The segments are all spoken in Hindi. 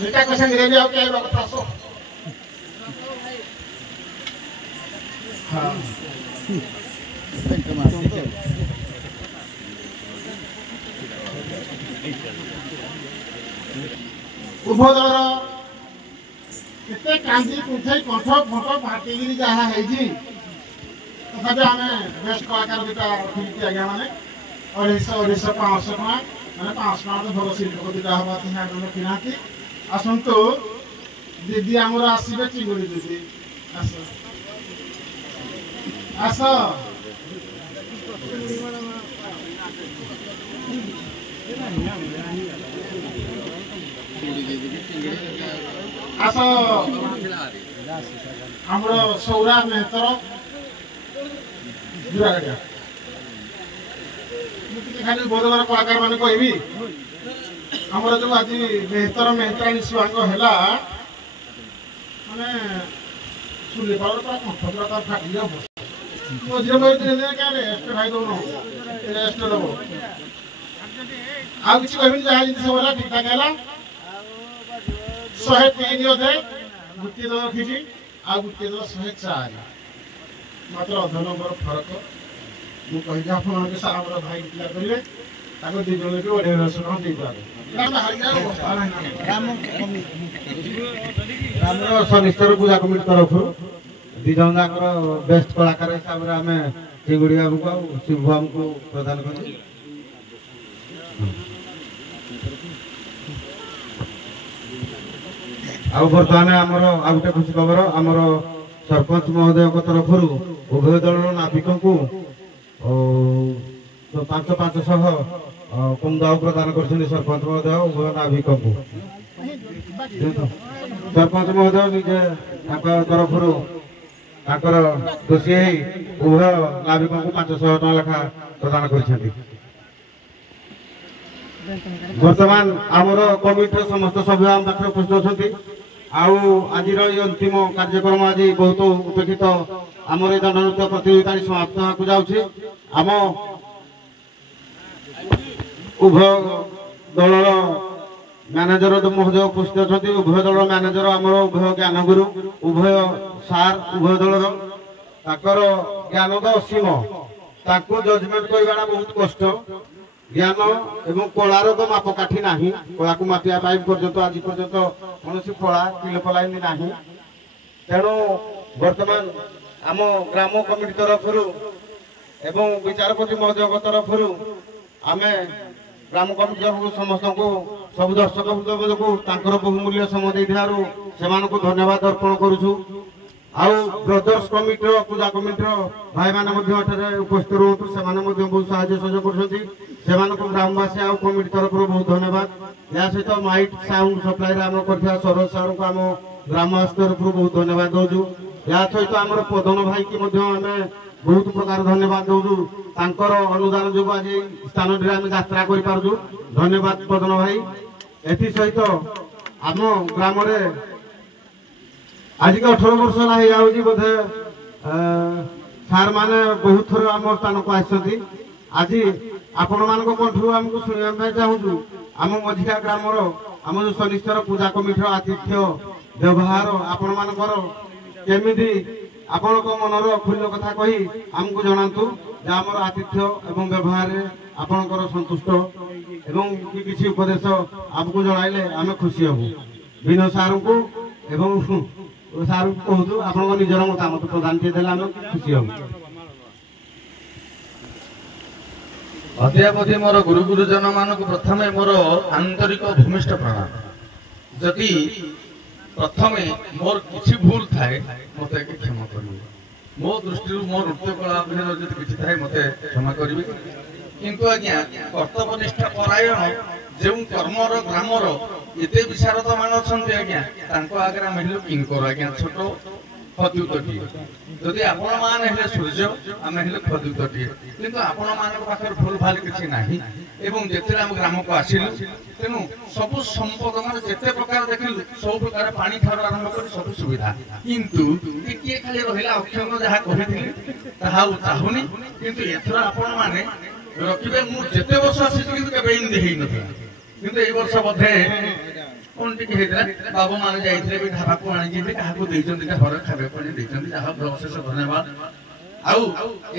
बेटा को संग रे जाओ क्या बात पासो हां उभदर केते कांदी कुथै कठ फट फाटिगिरी जहा हेजी तथापि आमे बेस्ट कलाकार दुटा रखी आज्ञा माने 250 500 टका माने 500 टका तो भरो सीट को दुटा हवा थिना दोनो किनाती आसंतो दीदी हमर आसीबे चिंगुड़ी दीदी आसो आसो आसो हमरो सौरा मेहतर जुरागडिया खाली बोधगर कलाकार माने कहबी हमरो जो आज मेहतरानी शिवांग हैला माने सुले पावर का कंठपुरा का फाटी जा मझे मझे दे क्या रेस्ट खाई दोनो रेस्ट दबो आ किछ कहबिन जहा जिंस होला ठीक ठाक हैला 103 अधे गुटी दो रखिछि आ गुटी दो 104 मात्र अध नंबर फरक मु कहि जा फोन के सारा भाई क्लियर करिवे ताको दी जने के 150 टका दे दाबे सनिष्ठर पूजा कमिटी तरफ दी जन जाकर बेस्ट कलाकार हिसाब रे हमें चिंगुड़ी बाबू को शिव बाबू को प्रदान करी आ बर्तमान आमर आ गोटे खुशी खबर आमर सरपंच महोदय तरफ उभय दल नाविक को 500 कुमदाव प्रदान कर सरपंच महोदय उभय नाविक को सरपंच महोदय निजे तरफ दोषी उभय नाविक को 500 टका लेखा प्रदान कर बर्तमान आमर कमिटी समस्त सभ्य आम पाखे उपस्थित अच्छा आज अंतिम कार्यक्रम आज बहुत उपेक्षित आमर ये दंड नृत्य प्रतियोगिता समाप्त होगा जाऊँगी आम उभय दल मैनेजर महोदय उपस्थित अच्छा उभय दल मैनेजर आमर उभय ज्ञानगुरु उभय सार उभय दल ज्ञान तो असीम ताको जजमेंट करवाटा बहुत कष्ट ज्ञान एवं कलार तो मापकाठी ना कला को मापिया पर्यंत आज पर्यंत कौन कला किलो पलायन ना तेणु बर्तमान आम ग्राम कमिटी तरफ एवं विचारपति महोदय तरफ आम ग्राम कमिटी समस्त को सब दर्शक वृंद को बहुमूल्य समय से धन्यवाद अर्पण करुछु आउ ब्रदर्स कमिटी पूजा कमिटी भाई मैंने उपस्थित रोहतु से बहुत साहय सहयोग कर ग्रामवासी आउ कमिटी तरफ बहुत धन्यवाद या सहित माइक साउंड सप्लाई आम कर सरोज सार को आम ग्रामवासी तरफ बहुत धन्यवाद दौचु या सहित आम पदन भाई की आम बहुत प्रकार धन्यवाद दौचु तांकर अनुदान जो आज स्थान आम यात्रा कर धन्यवाद पदन भाई एथि सहित आम ग्राम आज के 18 वर्ष है बोधे सार माने बहुत थर आम स्थान को आसती आज आपण मान कंठू आमको शुणा चाहूँ आम मझिया ग्राम आम जो सनिष्ठर पूजा कमिटी आतिथ्य व्यवहार आपण मानकर केमिति आपण मनर खुल्य कथा कही आमको जनातु आमर आतिथ्य एवं व्यवहार आपणकर संतुष्ट एवं किसी उपदेश आमको जनाइले आम खुशी हबु विनोद सार को एवं सार कहूँ आप निजर मतामत प्रदान किए आम खुशी हूँ अध्यापति मोर गुरु गुरुजन मानक प्रथम मोर आंतरिक भूमिष्ठ प्रणाम जदि प्रथम मोर किसी भूल थाए मत क्षमा कर मो दृष्टि मो नृत्य कला अभिनय किसी थाए मत क्षमा करी किंतु आज्ञा कर्तव्यनिष्ठ परायण जो कर्मर ग्रामर एते विशारद मान अच्छा आज्ञा आगे आम किंकर आज्ञा छोट खद्यूतटीए जदि आपण मैंने सूर्य आम खद्यूतटीए किंतु आपण मान भूल भाल किसी ना जिते आम ग्राम को आसिलु तेणु सब संपद मान जिते प्रकार देखिलु सब प्रकार पानी ठार आरंभ कर सब सुविधा किंतु टिके खाली रहा अक्षम जहाँ कही चाहूनी किंतु एथर आपण मैंने ରଖିବେ। ମୁଁ ଯେତେ ବର୍ଷ ଆସିଛି କିନ୍ତୁ କେବେ ଏମିତି ହେଇନଥିଲା, କିନ୍ତୁ ଏଇ ବର୍ଷ ବୋଧେ କଣ ଟିକେ ହେଇଥିଲା। ବାବୁ ମାନେ ଯାଇଥିଲେ ବି ଢାବାକୁ ଆଣିଛନ୍ତି, କାହାକୁ ଦେଇଛନ୍ତି ଘର ଖାଇବା ପାଇଁ ଦେଇଛନ୍ତି, ଯାହା ଅଶେଷ ଧନ୍ୟବାଦ। ଆଉ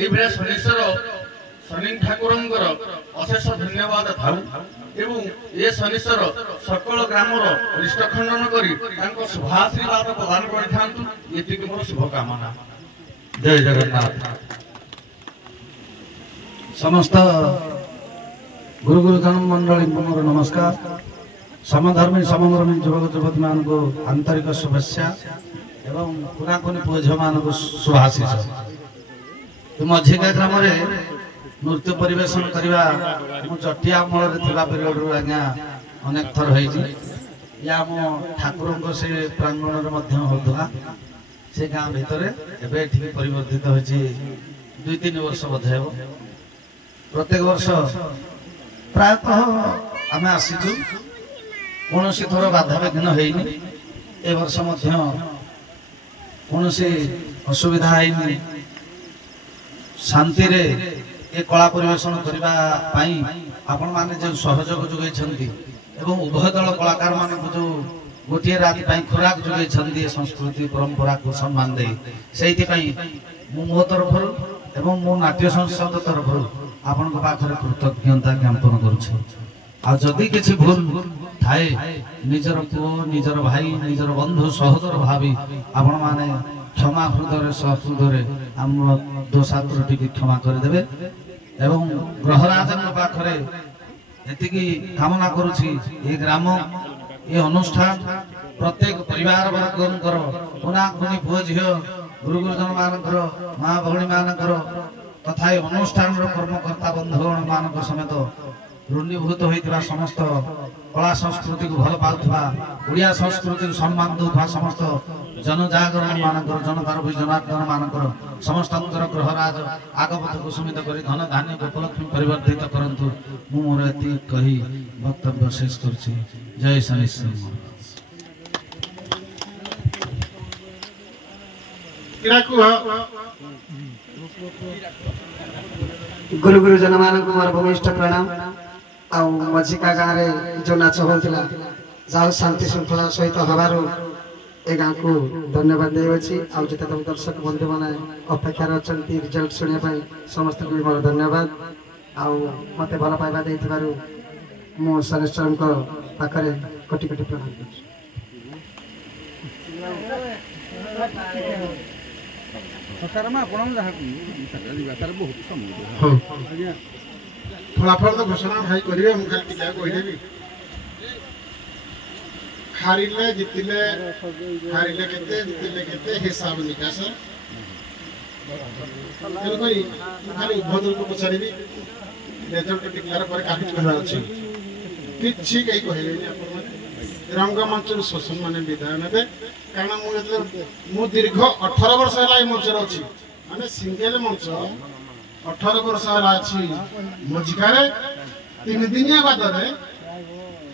ଏଇଭଳିଆ ଶନିଶ୍ୱର ଶନି ଠାକୁରଙ୍କର ଅଶେଷ ଧନ୍ୟବାଦ ଥାଉ ଏବଂ ଏ ଶନିଶ୍ୱର ସକଳ ଗ୍ରାମର ରିଷ୍ଟ ଖଣ୍ଡନ କରି ତାଙ୍କ ଶୁଭାଶୀର୍ବାଦ ପ୍ରଦାନ କରିଥାନ୍ତୁ, ଏତିକି ମୋର ଶୁଭକାମନା। ଜୟ ଜଗନ୍ନାଥ। ସମସ୍ତ ଗୁରୁ ଗୁରୁଜନ ମଣ୍ଡଳୀଙ୍କୁ ମୋର ନମସ୍କାର। ସମଧର୍ମୀ ସମମର୍ମୀ ଯୁବକ ଯୁବତୀ ମାନଙ୍କୁ ଆନ୍ତରିକ ଶୁଭେଚ୍ଛା ଏବଂ କୁନାକୁନି ପୁଅ ଝିଅ ମାନଙ୍କୁ ଶୁଭାଶିଷ। ମଝିକା ଗ୍ରାମରେ ନୃତ୍ୟ ପରିବେଷଣ କରିବା ମୁଁ ଜଟିଆ ଅମଳରେ ଥିବା ପିରିୟଡ଼ରୁ ଆଜ୍ଞା ଅନେକ ଥର ହେଇଛି। ଇଏ ଆମ ଠାକୁରଙ୍କ ସେ ପ୍ରାଙ୍ଗଣରେ ମଧ୍ୟ ହେଉଥିଲା ସେ ଗାଁ ଭିତରେ। ଏବେ ଏଠିକି ପରିବର୍ତ୍ତିତ ହୋଇଛି 2-3 ବର୍ଷ ବୋଧେ ହେବ। ପ୍ରତ୍ୟେକ ବର୍ଷ ପ୍ରାୟତଃ ଆମେ ଆସିଛୁ, କୌଣସି ଥର ବାଧାବିଘ୍ନ ହେଇନି। ଏ ବର୍ଷ ମଧ୍ୟ କୌଣସି ଅସୁବିଧା ହେଇନି। ଶାନ୍ତିରେ ଏ କଳା ପରିବେଷଣ କରିବା ପାଇଁ ଆପଣମାନେ ଯେଉଁ ସହଯୋଗ ଯୋଗାଇଛନ୍ତି ଏବଂ ଉଭୟ ଦଳ କଳାକାରମାନଙ୍କୁ ଯେଉଁ ଗୋଟିଏ ରାତି ପାଇଁ ଖୋରାକ ଯୋଗାଇଛନ୍ତି ଏ ସଂସ୍କୃତି ପରମ୍ପରାକୁ ସମ୍ମାନ ଦେଇ, ସେଇଥିପାଇଁ ମୁଁ ମୋ ତରଫରୁ ଏବଂ ମୋ ନାଟ୍ୟ ସଂସଦ ତରଫରୁ ଆପଣଙ୍କ ପାଖରେ କୃତଜ୍ଞତା ଜ୍ଞାପନ କରୁଛି। ଆଉ ଯଦି କିଛି ଭୁଲ ଥାଏ ନିଜର ପୁଅ ନିଜର ଭାଇ ନିଜର ବନ୍ଧୁ ସହୋଦର ଭାବି ଆପଣମାନେ କ୍ଷମା ହୃଦୟରେ ସହୃଦୟରେ ଆମର ଦୋଷାତ୍ରୁଟିକୁ କ୍ଷମା କରିଦେବେ। ଏବଂ ଗ୍ରହରାଜଙ୍କ ପାଖରେ ଏତିକି କାମନା କରୁଛି ଏ ଗ୍ରାମ ଏ ଅନୁଷ୍ଠାନ ପ୍ରତ୍ୟେକ ପରିବାର ବର୍ଗଙ୍କର କୁନାକୁନି ପୁଅ ଝିଅ ଗୁରୁ ଗୁରୁଜନ ମାନଙ୍କର ମା ଭଉଣୀ ମାନଙ୍କର ତଥା ଏ ଅନୁଷ୍ଠାନର କର୍ମକର୍ତ୍ତା ବନ୍ଧୁଗଣ ମାନଙ୍କ ସମେତ ଋଣୀଭୂତ ହୋଇଥିବା ସମସ୍ତ କଳା ସଂସ୍କୃତିକୁ ଭଲ ପାଉଥିବା ଓଡ଼ିଆ ସଂସ୍କୃତିକୁ ସମ୍ମାନ ଦେଉଥିବା ସମସ୍ତ ଜନଜାଗରଣ ମାନଙ୍କର ଜନତାର ଜନାର୍ଦ୍ଦନ ମାନଙ୍କର ସମସ୍ତଙ୍କର ଗ୍ରହରାଜ ଆଗପଥକୁ ସୁମିତ କରି ଧନ ଧାନ୍ୟ ଗୋପଲକ୍ଷ୍ମୀ ପରିବର୍ତ୍ତିତ କରନ୍ତୁ। ମୁଁ ମୋର ଏତିକି କହି ବକ୍ତବ୍ୟ ଶେଷ କରୁଛି। ଜୟ ଶନିଶ୍ଚର। गुरु गुरुजन मानक मोर भूमिष्ठ प्रणाम। आउ मझिका गाँव में जो नाच होता जहाँ शांति श्रृंखला सहित हबारू ए गाँव को धन्यवाद देवछि। आउ जिते तुम दर्शक बंधु मैंने अपेक्षा अच्छा रिजल्ट शुणा समस्त को मोर धन्यवाद। आउ मत भल पाइबा देइथिबारु मो शनिश्चर पाखरे कोटि कोटि प्रणाम करछि। ଫଳାଫଳ ତ ଘୋଷଣା ଭାଇ କରିବେ, ମୁଁ ଖାଲି ଟିକେ କହିଦେବି। ହାରିଲେ ଜିତିଲେ ହାରିଲେ କେତେ ଜିତିଲେ କେତେ ହିସାବ ନିକାଶ। ତେଣୁକରି ମୁଁ ଖାଲି ଉଦ୍ବୋଧନକୁ ପଚାରିବି, ରେଜଲ୍ଟ ଟିକିଲାର ପରେ କାହାକୁ କହିବାର ଅଛି? କିଛି କେହି କହିବେନି। ଆପଣମାନେ ରଙ୍ଗମଞ୍ଚରୁ ଶୋଷଣ ମାନେ ବିଦାୟ ନେବେ। କାରଣ ମୁଁ ଦୀର୍ଘ 18 ବର୍ଷ ହେଲା ଏ ମଞ୍ଚରେ ଅଛି, ମାନେ ସିଙ୍ଗେଲ ମଞ୍ଚ 18 ବର୍ଷ ହେଲା ଅଛି ମଝିକାରେ। 3 ଦିନିଆ ବାଦରେ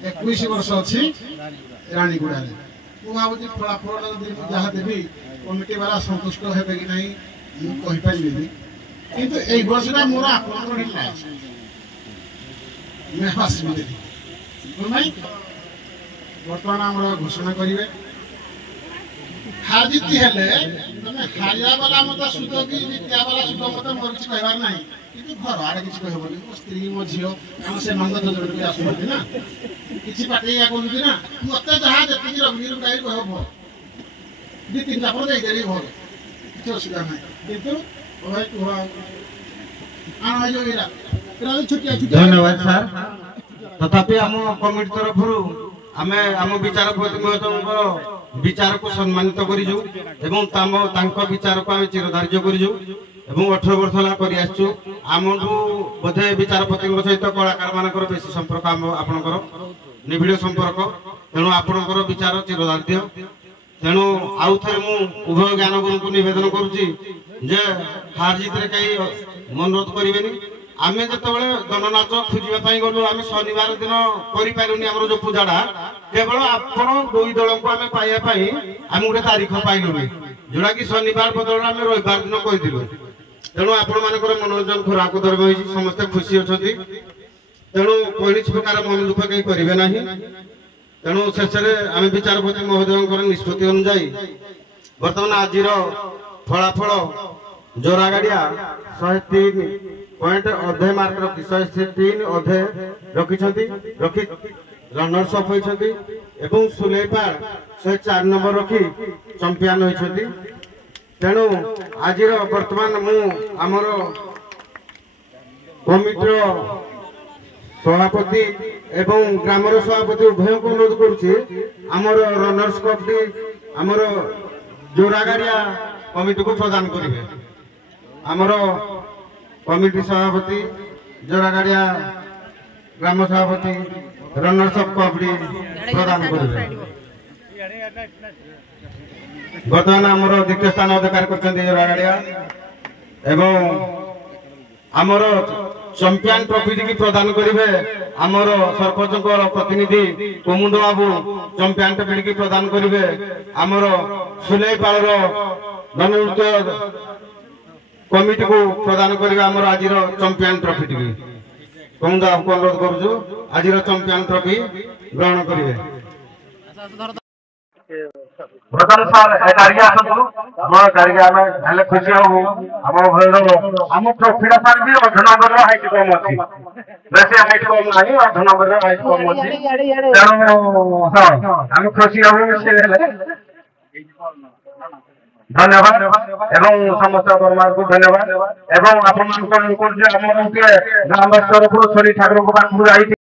21 ବର୍ଷ ଅଛି ରାଣୀଗୁଡ଼ାରେ। ମୁଁ ଭାବୁଛି ଫଳାଫଳ ଯଦି ମୁଁ ଯାହା ଦେବି କମିଟି ବାଲା ସନ୍ତୁଷ୍ଟ ହେବେ କି ନାହିଁ ମୁଁ କହିପାରିବିନି, କିନ୍ତୁ ଏଇ ବର୍ଷଟା ମୋର ଆପଣଙ୍କର ଲାଷ୍ଟ। ମୁଁ ଆସିବି ଦେଖି ନାଇଁ। ବର୍ତ୍ତମାନ ଆମର ଘୋଷଣା କରିବେ। ହାରିଜିତି ହେଲେ ତମେ ହାରିବା ବାଲା ମତେ ସୁଧ କି ଜିତିବା ବାଲା ସୁଧ ମତେ ମୋର କିଛି କହିବାର ନାହିଁ, କିନ୍ତୁ ଘର ଆଡେ କିଛି କହିବନି। ମୋ ସ୍ତ୍ରୀ ମୋ ଝିଅ ଆମ ସେ ନନ୍ଦ ଯୋଜନା ଆସୁଛନ୍ତି ନା, କିଛି ପାଠେଇଆ କରୁଛନ୍ତି ନା, ମତେ ଯାହା ଯେତିକି ରଙ୍ଗୀନ ଗାଈ କହିବ ଭଲ 2-3 ଚାପଡ଼ ଦେଇଦେବି ଭଲ, କିଛି ଅସୁବିଧା ନାହିଁ। କିନ୍ତୁ ଧନ୍ୟବାଦ ସାର୍। ତଥାପି ଆମ କମିଟି ତରଫରୁ ଆମେ ଆମ ବିଚାରପତି ମହୋଦୟଙ୍କର ବିଚାରକୁ ସମ୍ମାନିତ କରିଛୁ ଏବଂ ତାଙ୍କ ବିଚାରକୁ ଆମେ ଚିରଧାର୍ଯ୍ୟ କରିଛୁ ଏବଂ 18 ବର୍ଷ ହେଲା କରି ଆସିଛୁ। ଆମଠୁ ବୋଧେ ବିଚାରପତିଙ୍କ ସହିତ କଳାକାର ମାନଙ୍କର ବେଶୀ ସମ୍ପର୍କ ଆପଣଙ୍କର ନିବିଡ଼ ସମ୍ପର୍କ। ତେଣୁ ଆପଣଙ୍କର ବିଚାର ଚିରଧାର୍ଯ୍ୟ। ତେଣୁ ଆଉ ଥରେ ମୁଁ ଉଭୟ ଜ୍ଞାନଗୁରୁଙ୍କୁ ନିବେଦନ କରୁଛି ଯେ ହାର ଜିତରେ କେହି ମନୋରୋଧ କରିବେନି। ଆମେ ଯେତେବେଳେ ଦଣ୍ଡନାଚ ଖୋଜିବା ପାଇଁ ଗଲୁ, ଆମେ ଶନିବାର ଦିନ କରିପାରିଲୁନି ଆମର ଯୋଉ ପୂଜାଟା, କେବଳ ଆପଣ 2 ଦଳଙ୍କୁ ଆମେ ପାଇବା ପାଇଁ ଆମେ ଗୋଟେ ତାରିଖ ପାଇଲୁନି, ଯୋଉଟା କି ଶନିବାର ବଦଳରେ ଆମେ ରବିବାର ଦିନ କହିଥିଲୁ। ତେଣୁ ଆପଣମାନଙ୍କର ମନୋରଞ୍ଜନ ଖରାକୁ ଧର୍ମ ହେଇଛି, ସମସ୍ତେ ଖୁସି ଅଛନ୍ତି। ତେଣୁ କୌଣସି ପ୍ରକାର ମନ ଦୁଃଖ କେହି କରିବେ ନାହିଁ। ତେଣୁ ଶେଷରେ ଆମେ ବିଚାରପତି ମହୋଦୟଙ୍କର ନିଷ୍ପତ୍ତି ଅନୁଯାୟୀ ବର୍ତ୍ତମାନ ଆଜିର ଫଳାଫଳ ଜୋରାଗାଡ଼ିଆ 103 ପଏଣ୍ଟ ଅଧେ ମାର୍କ ରଖି 103 ଅଧେ ରଖିଛନ୍ତି, ରଖି ରନର୍ସ ଅପ୍ ହୋଇଛନ୍ତି ଏବଂ ସୁଲେଇପାଳ 104 ନମ୍ବର ରଖି ଚମ୍ପିଆନ ହୋଇଛନ୍ତି। ତେଣୁ ଆଜିର ବର୍ତ୍ତମାନ ମୁଁ ଆମର କମିଟିର ସଭାପତି ଏବଂ ଗ୍ରାମର ସଭାପତି ଉଭୟଙ୍କୁ ଅନୁରୋଧ କରୁଛି ଆମର ରନର୍ସ କପ୍ଟି ଆମର ଜୋରାଗାଡ଼ିଆ କମିଟିକୁ ପ୍ରଦାନ କରିବେ। ଆମର କମିଟି ସଭାପତି ଜୋରାଗାଡ଼ିଆ ଗ୍ରାମ ସଭାପତି ରନର୍ସ ଅଫ୍ କପ୍ଟି ପ୍ରଦାନ କରିବେ। ବର୍ତ୍ତମାନ ଆମର ଦ୍ୱିତୀୟ ସ୍ଥାନ ଅଧିକାର କରିଛନ୍ତି ଜୋରାଗାଡ଼ିଆ ଏବଂ ଆମର ଚମ୍ପିଆନ ଟ୍ରଫିଟିକି ପ୍ରଦାନ କରିବେ ଆମର ସରପଞ୍ଚଙ୍କର ପ୍ରତିନିଧି କୁମୁଦ ବାବୁ। ଚମ୍ପିଆନ ଟ୍ରଫିଟିକି ପ୍ରଦାନ କରିବେ ଆମର ସୁଲେଇପାଳର ଧନୁର୍ତ୍ୟ କମିଟିକୁ ପ୍ରଦାନ କରିବେ ଆମର ଆଜିର ଚମ୍ପିଆନ ଟ୍ରଫିଟିକି। କୁମୁଦ ବାବୁଙ୍କୁ ଅନୁରୋଧ କରୁଛୁ ଆଜିର ଚମ୍ପିଆନ ଟ୍ରଫି ଗ୍ରହଣ କରିବେ। ବର୍ତ୍ତମାନ ସାର୍ ଗାଡ଼ିକି ଆସନ୍ତୁ, ଆମ ଗାଡ଼ିକି ଆମେ ହେଲେ ଖୁସି ହବୁ। ଆମ ଭଳିର ଆମ ଟ୍ରଫିଟା ସାର୍ ବି 8 ନମ୍ବରର ହାଇଟ୍ କମ୍ ଅଛି, ବେଶୀ ହାଇଟ୍ କମ୍ ନାହିଁ, 8 ନମ୍ବରର ହାଇଟ୍ କମ୍ ଅଛି। ତେଣୁ ହଁ ଆମେ ଖୁସି ହବୁ ସେ ହେଲେ। ଧନ୍ୟବାଦ ଏବଂ ସମସ୍ତ କର୍ମକୁ ଧନ୍ୟବାଦ ଏବଂ ଆପଣମାନଙ୍କୁ ଅନୁରୋଧ କରୁଛି ଆମର ଗୋଟିଏ ଗ୍ରାମବାସୀ ତରଫରୁ ଶନି ଠାକୁରଙ୍କ ପାଖକୁ ଯାଇକି